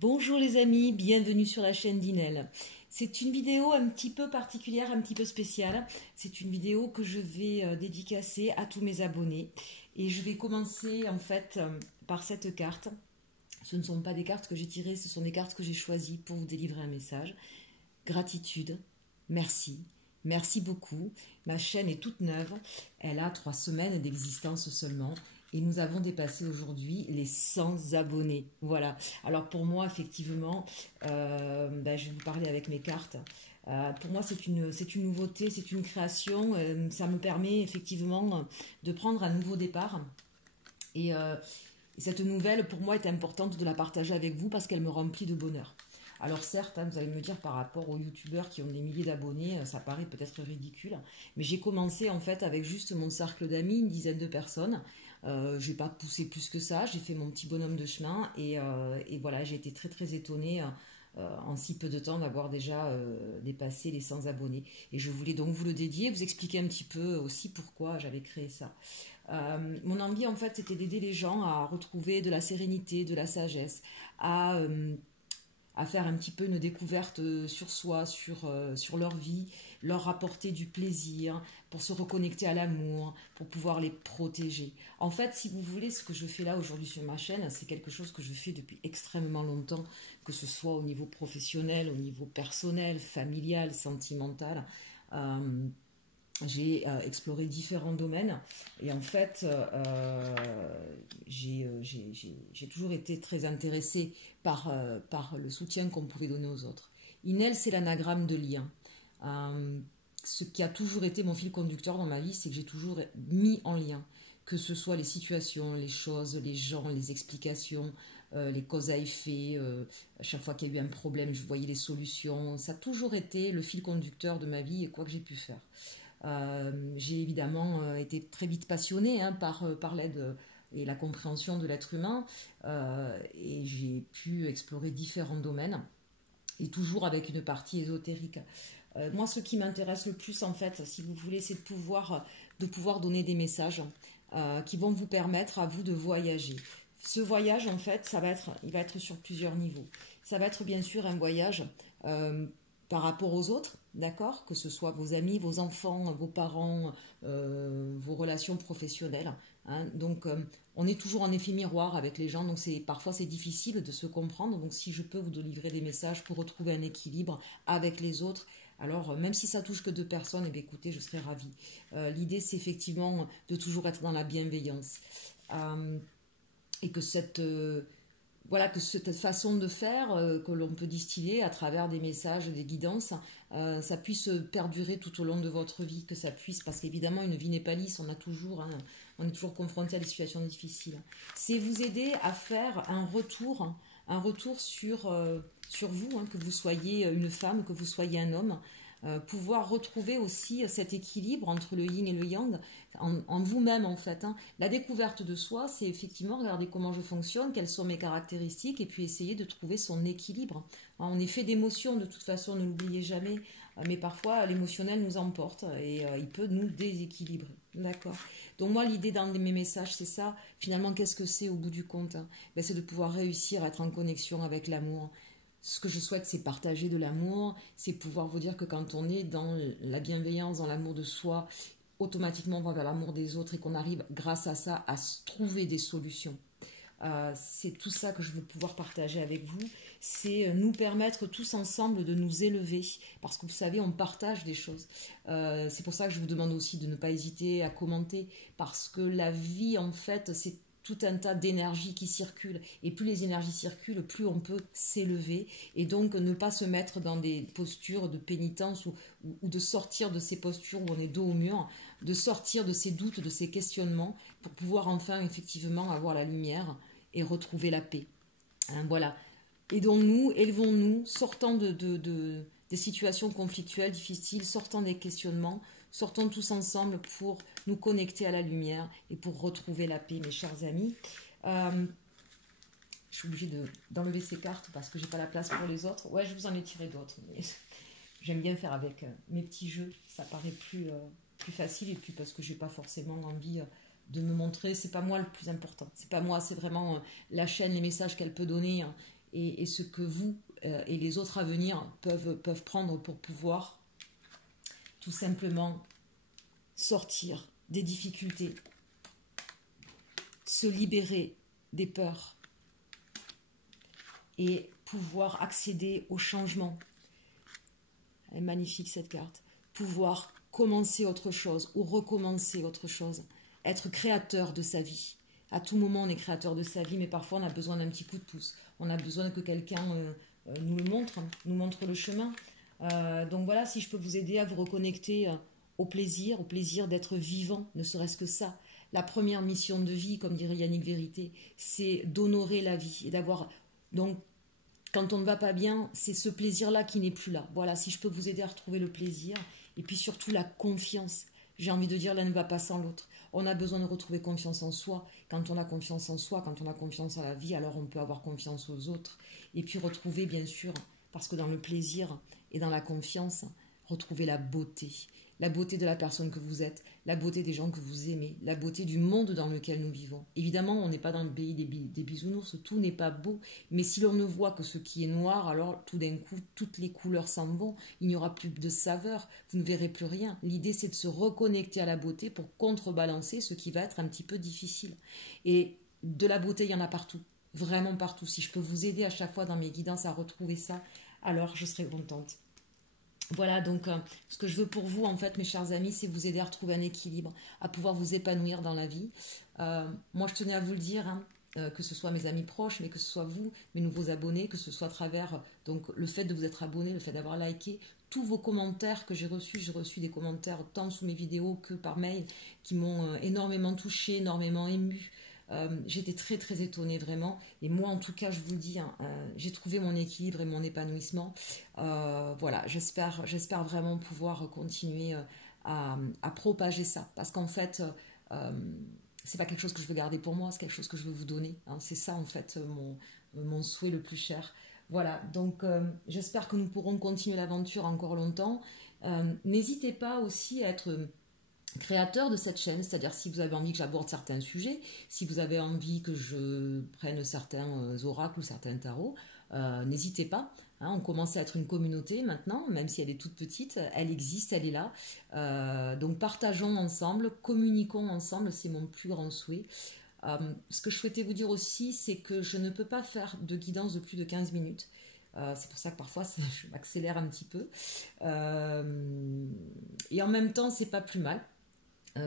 Bonjour les amis, bienvenue sur la chaîne d'Inel. C'est une vidéo un petit peu particulière, un petit peu spéciale. C'est une vidéo que je vais dédicacer à tous mes abonnés. Et je vais commencer en fait par cette carte. Ce ne sont pas des cartes que j'ai tirées, ce sont des cartes que j'ai choisies pour vous délivrer un message. Gratitude, merci, merci beaucoup. Ma chaîne est toute neuve, elle a 3 semaines d'existence seulement. Et nous avons dépassé aujourd'hui les 100 abonnés. Voilà. Alors pour moi, effectivement, je vais vous parler avec mes cartes. Pour moi, c'est une nouveauté, c'est une création. Ça me permet effectivement de prendre un nouveau départ. Et cette nouvelle, pour moi, est importante de la partager avec vous parce qu'elle me remplit de bonheur. Alors certes, vous allez me dire par rapport aux youtubeurs qui ont des milliers d'abonnés, ça paraît peut-être ridicule, mais j'ai commencé en fait avec juste mon cercle d'amis, une dizaine de personnes. Je n'ai pas poussé plus que ça, j'ai fait mon petit bonhomme de chemin et voilà, j'ai été très très étonnée en si peu de temps d'avoir déjà dépassé les 100 abonnés. Et je voulais donc vous le dédier, vous expliquer un petit peu aussi pourquoi j'avais créé ça. Mon envie en fait c'était d'aider les gens à retrouver de la sérénité, de la sagesse, à faire un petit peu une découverte sur soi, sur leur vie, leur apporter du plaisir, pour se reconnecter à l'amour, pour pouvoir les protéger. En fait, si vous voulez, ce que je fais là aujourd'hui sur ma chaîne, c'est quelque chose que je fais depuis extrêmement longtemps, que ce soit au niveau professionnel, au niveau personnel, familial, sentimental. J'ai exploré différents domaines et en fait j'ai toujours été très intéressée par le soutien qu'on pouvait donner aux autres. Inel, c'est l'anagramme de lien. Ce qui a toujours été mon fil conducteur dans ma vie, c'est que j'ai toujours mis en lien, que ce soit les situations, les choses, les gens, les explications, les causes à effet. À chaque fois qu'il y a eu un problème, je voyais les solutions. Ça a toujours été le fil conducteur de ma vie et quoi que j'ai pu faire. J'ai évidemment été très vite passionnée par l'aide et la compréhension de l'être humain et j'ai pu explorer différents domaines et toujours avec une partie ésotérique. Moi, ce qui m'intéresse le plus, en fait, si vous voulez, c'est de pouvoir donner des messages qui vont vous permettre à vous de voyager. Ce voyage, en fait, il va être sur plusieurs niveaux. Ça va être bien sûr un voyage par rapport aux autres, d'accord, que ce soit vos amis, vos enfants, vos parents, vos relations professionnelles. Donc, on est toujours en effet miroir avec les gens, donc parfois c'est difficile de se comprendre. Donc, si je peux vous délivrer des messages pour retrouver un équilibre avec les autres, alors même si ça touche que 2 personnes, eh bien, écoutez, je serai ravie. L'idée, c'est effectivement de toujours être dans la bienveillance et que cette façon de faire que l'on peut distiller à travers des messages, des guidances, ça puisse perdurer tout au long de votre vie, que ça puisse, parce qu'évidemment une vie n'est pas lisse, on est toujours confronté à des situations difficiles. C'est vous aider à faire un retour sur vous, que vous soyez une femme, que vous soyez un homme, pouvoir retrouver aussi cet équilibre entre le yin et le yang en vous-même en fait. La découverte de soi, c'est effectivement regarder comment je fonctionne, quelles sont mes caractéristiques et puis essayer de trouver son équilibre. On est fait d'émotions de toute façon, ne l'oubliez jamais, mais parfois l'émotionnel nous emporte et il peut nous déséquilibrer. D'accord. Donc moi l'idée dans mes messages c'est ça, finalement qu'est-ce que c'est au bout du compte, c'est de pouvoir réussir à être en connexion avec l'amour. Ce que je souhaite, c'est partager de l'amour, c'est pouvoir vous dire que quand on est dans la bienveillance, dans l'amour de soi, automatiquement on va vers l'amour des autres et qu'on arrive grâce à ça à trouver des solutions. C'est tout ça que je veux pouvoir partager avec vous, c'est nous permettre tous ensemble de nous élever, parce que vous savez, on partage des choses. C'est pour ça que je vous demande aussi de ne pas hésiter à commenter, parce que la vie, en fait, c'est tout un tas d'énergies qui circulent. Et plus les énergies circulent, plus on peut s'élever. Et donc ne pas se mettre dans des postures de pénitence ou de sortir de ces postures où on est dos au mur, de sortir de ces doutes, de ces questionnements, pour pouvoir enfin effectivement avoir la lumière et retrouver la paix. Voilà. Aidons-nous, élevons-nous, sortons des situations conflictuelles, difficiles, sortons des questionnements, sortons tous ensemble pour nous connecter à la lumière et pour retrouver la paix, mes chers amis. Je suis obligée d'enlever ces cartes parce que j'ai pas la place pour les autres. Ouais, je vous en ai tiré d'autres, mais j'aime bien faire avec mes petits jeux. Ça paraît plus facile et puis parce que j'ai pas forcément envie de me montrer. C'est pas moi le plus important. C'est pas moi, c'est vraiment la chaîne, les messages qu'elle peut donner. et ce que vous et les autres à venir peuvent prendre pour pouvoir tout simplement sortir des difficultés, se libérer des peurs et pouvoir accéder au changement. Elle est magnifique cette carte. Pouvoir commencer autre chose ou recommencer autre chose. Être créateur de sa vie. À tout moment, on est créateur de sa vie, mais parfois on a besoin d'un petit coup de pouce. On a besoin que quelqu'un nous le montre, nous montre le chemin. Donc voilà, si je peux vous aider à vous reconnecter au plaisir d'être vivant, ne serait-ce que ça. La première mission de vie, comme dirait Yannick Vérité, c'est d'honorer la vie et d'avoir... Donc, quand on ne va pas bien, c'est ce plaisir-là qui n'est plus là. Voilà, si je peux vous aider à retrouver le plaisir et puis surtout la confiance. J'ai envie de dire, l'un ne va pas sans l'autre. On a besoin de retrouver confiance en soi. Quand on a confiance en soi, quand on a confiance en la vie, alors on peut avoir confiance aux autres. Et puis retrouver, bien sûr, parce que dans le plaisir et dans la confiance, retrouver la beauté. La beauté de la personne que vous êtes, la beauté des gens que vous aimez, la beauté du monde dans lequel nous vivons. Évidemment, on n'est pas dans le pays des bisounours, tout n'est pas beau, mais si l'on ne voit que ce qui est noir, alors tout d'un coup, toutes les couleurs s'en vont, il n'y aura plus de saveur, vous ne verrez plus rien. L'idée, c'est de se reconnecter à la beauté pour contrebalancer ce qui va être un petit peu difficile. Et de la beauté, il y en a partout, vraiment partout. Si je peux vous aider à chaque fois dans mes guidances à retrouver ça, alors je serai contente. Voilà, donc ce que je veux pour vous, en fait, mes chers amis, c'est vous aider à retrouver un équilibre, à pouvoir vous épanouir dans la vie. Moi, je tenais à vous le dire, hein, que ce soit mes amis proches, mais que ce soit vous, mes nouveaux abonnés, que ce soit à travers donc, le fait de vous être abonné, le fait d'avoir liké, tous vos commentaires que j'ai reçu des commentaires tant sous mes vidéos que par mail, qui m'ont énormément touché, énormément ému. J'étais très très étonnée vraiment, et moi en tout cas je vous le dis, hein, j'ai trouvé mon équilibre et mon épanouissement. Voilà, j'espère vraiment pouvoir continuer à propager ça, parce qu'en fait c'est pas quelque chose que je veux garder pour moi, c'est quelque chose que je veux vous donner, hein. C'est ça en fait mon souhait le plus cher. Voilà, donc j'espère que nous pourrons continuer l'aventure encore longtemps. N'hésitez pas aussi à être créateur de cette chaîne, c'est-à-dire si vous avez envie que j'aborde certains sujets, si vous avez envie que je prenne certains oracles ou certains tarots, n'hésitez pas, hein. On commence à être une communauté maintenant, même si elle est toute petite, elle existe, elle est là. Donc partageons ensemble, communiquons ensemble, c'est mon plus grand souhait. Ce que je souhaitais vous dire aussi, c'est que je ne peux pas faire de guidance de plus de 15 minutes. C'est pour ça que parfois je m'accélère un petit peu. Et en même temps, c'est pas plus mal.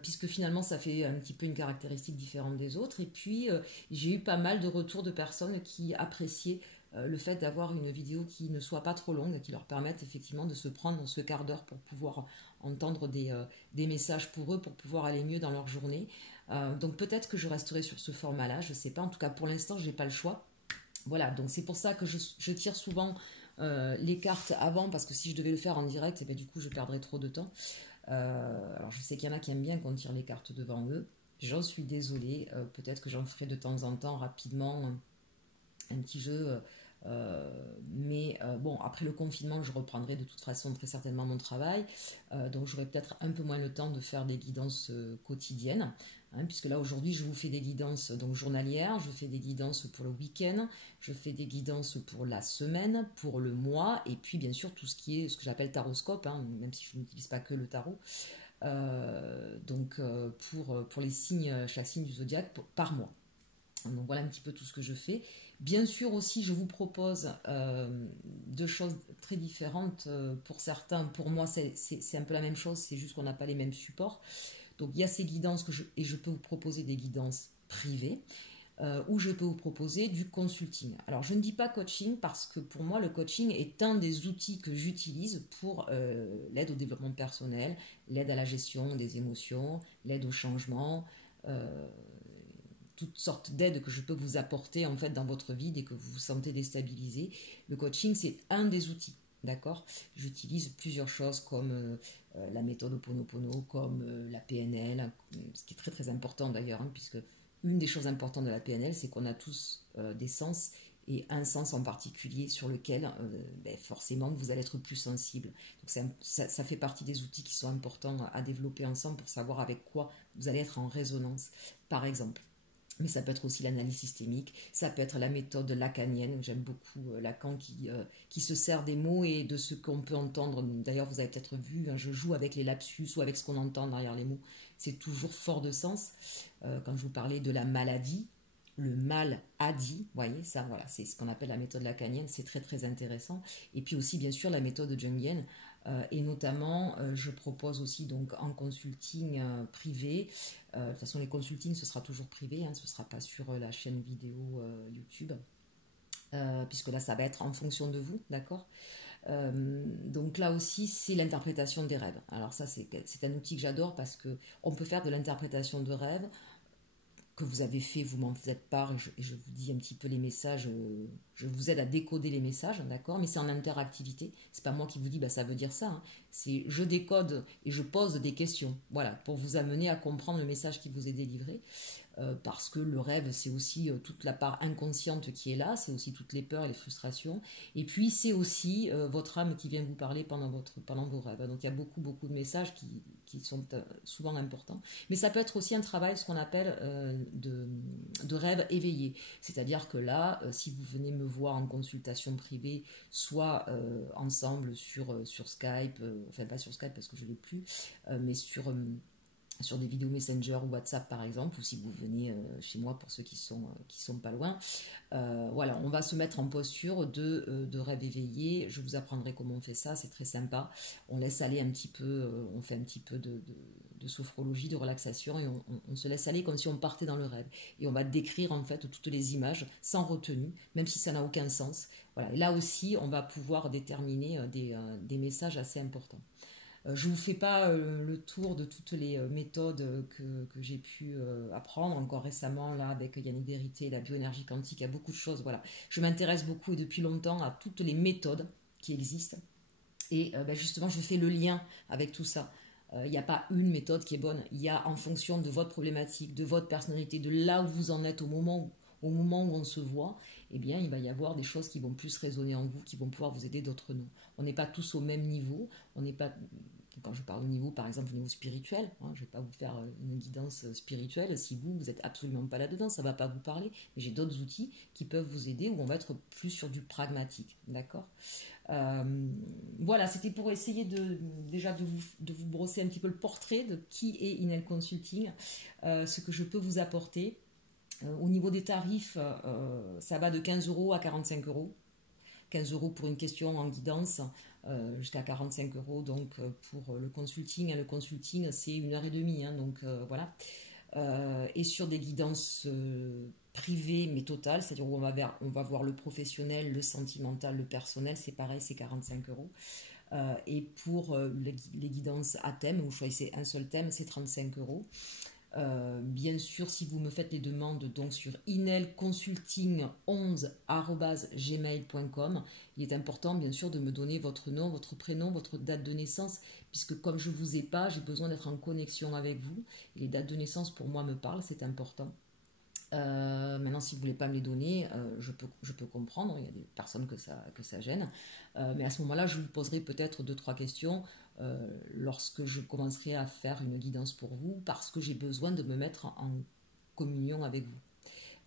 Puisque finalement ça fait un petit peu une caractéristique différente des autres. Et puis j'ai eu pas mal de retours de personnes qui appréciaient le fait d'avoir une vidéo qui ne soit pas trop longue, qui leur permette effectivement de se prendre ce quart d'heure pour pouvoir entendre des messages pour eux, pour pouvoir aller mieux dans leur journée. Donc peut-être que je resterai sur ce format-là, je ne sais pas. En tout cas pour l'instant je n'ai pas le choix. Voilà, donc c'est pour ça que je tire souvent les cartes avant, parce que si je devais le faire en direct, et bien, du coup je perdrais trop de temps. Alors je sais qu'il y en a qui aiment bien qu'on tire les cartes devant eux, j'en suis désolée, peut-être que j'en ferai de temps en temps rapidement un petit jeu, mais bon, après le confinement je reprendrai de toute façon très certainement mon travail, donc j'aurai peut-être un peu moins le temps de faire des guidances quotidiennes, hein, puisque là aujourd'hui je vous fais des guidances donc journalières, je fais des guidances pour le week-end, je fais des guidances pour la semaine, pour le mois, et puis bien sûr tout ce qui est ce que j'appelle taroscope, hein, même si je n'utilise pas que le tarot, donc pour les signes, chaque signe du zodiaque par mois. Donc voilà un petit peu tout ce que je fais. Bien sûr aussi je vous propose deux choses très différentes pour certains. Pour moi c'est un peu la même chose, c'est juste qu'on n'a pas les mêmes supports. Donc il y a ces guidances et je peux vous proposer des guidances privées où je peux vous proposer du consulting. Alors je ne dis pas coaching parce que pour moi le coaching est un des outils que j'utilise pour l'aide au développement personnel, l'aide à la gestion des émotions, l'aide au changement, toutes sortes d'aides que je peux vous apporter en fait dans votre vie dès que vous vous sentez déstabilisé. Le coaching, c'est un des outils, d'accord? J'utilise plusieurs choses comme la méthode Ho'oponopono, comme la PNL, ce qui est très très important d'ailleurs, hein, puisque une des choses importantes de la PNL, c'est qu'on a tous des sens et un sens en particulier sur lequel forcément vous allez être plus sensible. Donc ça fait partie des outils qui sont importants à développer ensemble pour savoir avec quoi vous allez être en résonance, par exemple. Mais ça peut être aussi l'analyse systémique, ça peut être la méthode lacanienne. J'aime beaucoup Lacan qui se sert des mots et de ce qu'on peut entendre. D'ailleurs, vous avez peut-être vu, hein, je joue avec les lapsus ou avec ce qu'on entend derrière les mots. C'est toujours fort de sens. Quand je vous parlais de la maladie, le mal a dit, vous voyez, ça, voilà, c'est ce qu'on appelle la méthode lacanienne, c'est très très intéressant. Et puis aussi, bien sûr, la méthode jungienne. Et notamment, je propose aussi donc en consulting privé. De toute façon, les consultings, ce sera toujours privé, hein, ce ne sera pas sur la chaîne vidéo YouTube, puisque là, ça va être en fonction de vous, d'accord. Donc là aussi, c'est l'interprétation des rêves. Alors ça, c'est un outil que j'adore parce que on peut faire de l'interprétation de rêves que vous avez fait, vous m'en faites part et je vous dis un petit peu les messages, je vous aide à décoder les messages, d'accord, mais c'est en interactivité, c'est pas moi qui vous dis bah ça veut dire ça, hein. C'est je décode et je pose des questions, voilà, pour vous amener à comprendre le message qui vous est délivré. Parce que le rêve, c'est aussi toute la part inconsciente qui est là, c'est aussi toutes les peurs et les frustrations, et puis c'est aussi votre âme qui vient vous parler pendant vos rêves. Donc il y a beaucoup, beaucoup de messages qui sont souvent importants. Mais ça peut être aussi un travail, ce qu'on appelle de rêve éveillé. C'est-à-dire que là, si vous venez me voir en consultation privée, soit ensemble sur Skype, enfin pas sur Skype parce que je ne l'ai plus, mais sur des vidéos Messenger ou WhatsApp par exemple, ou si vous venez chez moi pour ceux qui sont pas loin. Voilà, on va se mettre en posture de rêve éveillé. Je vous apprendrai comment on fait ça, c'est très sympa. On laisse aller un petit peu, on fait un petit peu de sophrologie, de relaxation, et on se laisse aller comme si on partait dans le rêve. Et on va décrire en fait toutes les images sans retenue, même si ça n'a aucun sens. Voilà, et là aussi, on va pouvoir déterminer des messages assez importants. Je ne vous fais pas le tour de toutes les méthodes que j'ai pu apprendre encore récemment là avec Yannick Vérité, la bioénergie quantique, il y a beaucoup de choses. Voilà, je m'intéresse beaucoup et depuis longtemps à toutes les méthodes qui existent et justement je fais le lien avec tout ça. Il n'y a pas une méthode qui est bonne. Il y a en fonction de votre problématique, de votre personnalité, de là où vous en êtes au moment où on se voit, eh bien, il va y avoir des choses qui vont plus résonner en vous, qui vont pouvoir vous aider, d'autres non. On n'est pas tous au même niveau. On n'est pas, quand je parle au niveau, par exemple, au niveau spirituel, hein, je ne vais pas vous faire une guidance spirituelle si vous n'êtes absolument pas là-dedans, ça ne va pas vous parler. Mais j'ai d'autres outils qui peuvent vous aider où on va être plus sur du pragmatique, d'accord. Voilà, c'était pour essayer déjà de vous brosser un petit peu le portrait de qui est Inel Consulting, ce que je peux vous apporter. Au niveau des tarifs, ça va de 15 € à 45 €. 15 € pour une question en guidance, jusqu'à 45 € donc pour le consulting. Le consulting, c'est 1h30, hein, donc voilà. Et sur des guidances privées mais totales, c'est-à-dire où on va voir le professionnel, le sentimental, le personnel, c'est pareil, c'est 45 €. Et pour les guidances à thème, où vous choisissez un seul thème, c'est 35 €. Bien sûr, si vous me faites les demandes donc sur inelconsulting11@gmail.com, il est important bien sûr de me donner votre nom, votre prénom, votre date de naissance, puisque comme je ne vous ai pas, j'ai besoin d'être en connexion avec vous. Et les dates de naissance pour moi me parlent, c'est important. Maintenant, si vous ne voulez pas me les donner, je peux comprendre, il y a des personnes que ça gêne. Mais à ce moment-là, je vous poserai peut-être 2-3 questions lorsque je commencerai à faire une guidance pour vous, parce que j'ai besoin de me mettre en communion avec vous.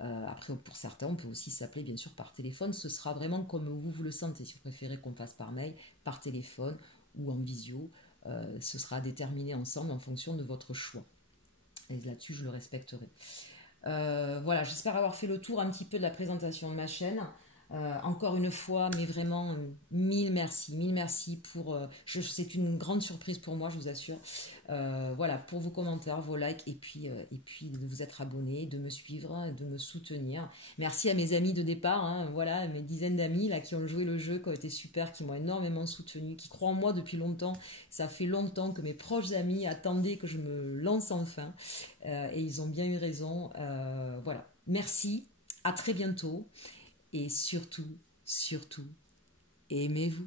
Après, pour certains, on peut aussi s'appeler bien sûr par téléphone. Ce sera vraiment comme vous le sentez. Si vous préférez qu'on fasse par mail, par téléphone ou en visio, ce sera déterminé ensemble en fonction de votre choix. Et là-dessus, je le respecterai. Voilà, j'espère avoir fait le tour un petit peu de la présentation de ma chaîne. Encore une fois, mais vraiment, mille merci pour... c'est une grande surprise pour moi, je vous assure. Voilà, pour vos commentaires, vos likes, et puis de vous être abonné, de me suivre, de me soutenir. Merci à mes amis de départ, hein, voilà, mes dizaines d'amis là qui ont joué le jeu, qui ont été super, qui m'ont énormément soutenu, qui croient en moi depuis longtemps. Ça fait longtemps que mes proches amis attendaient que je me lance enfin, et ils ont bien eu raison. Voilà, merci, à très bientôt. Et surtout, aimez-vous.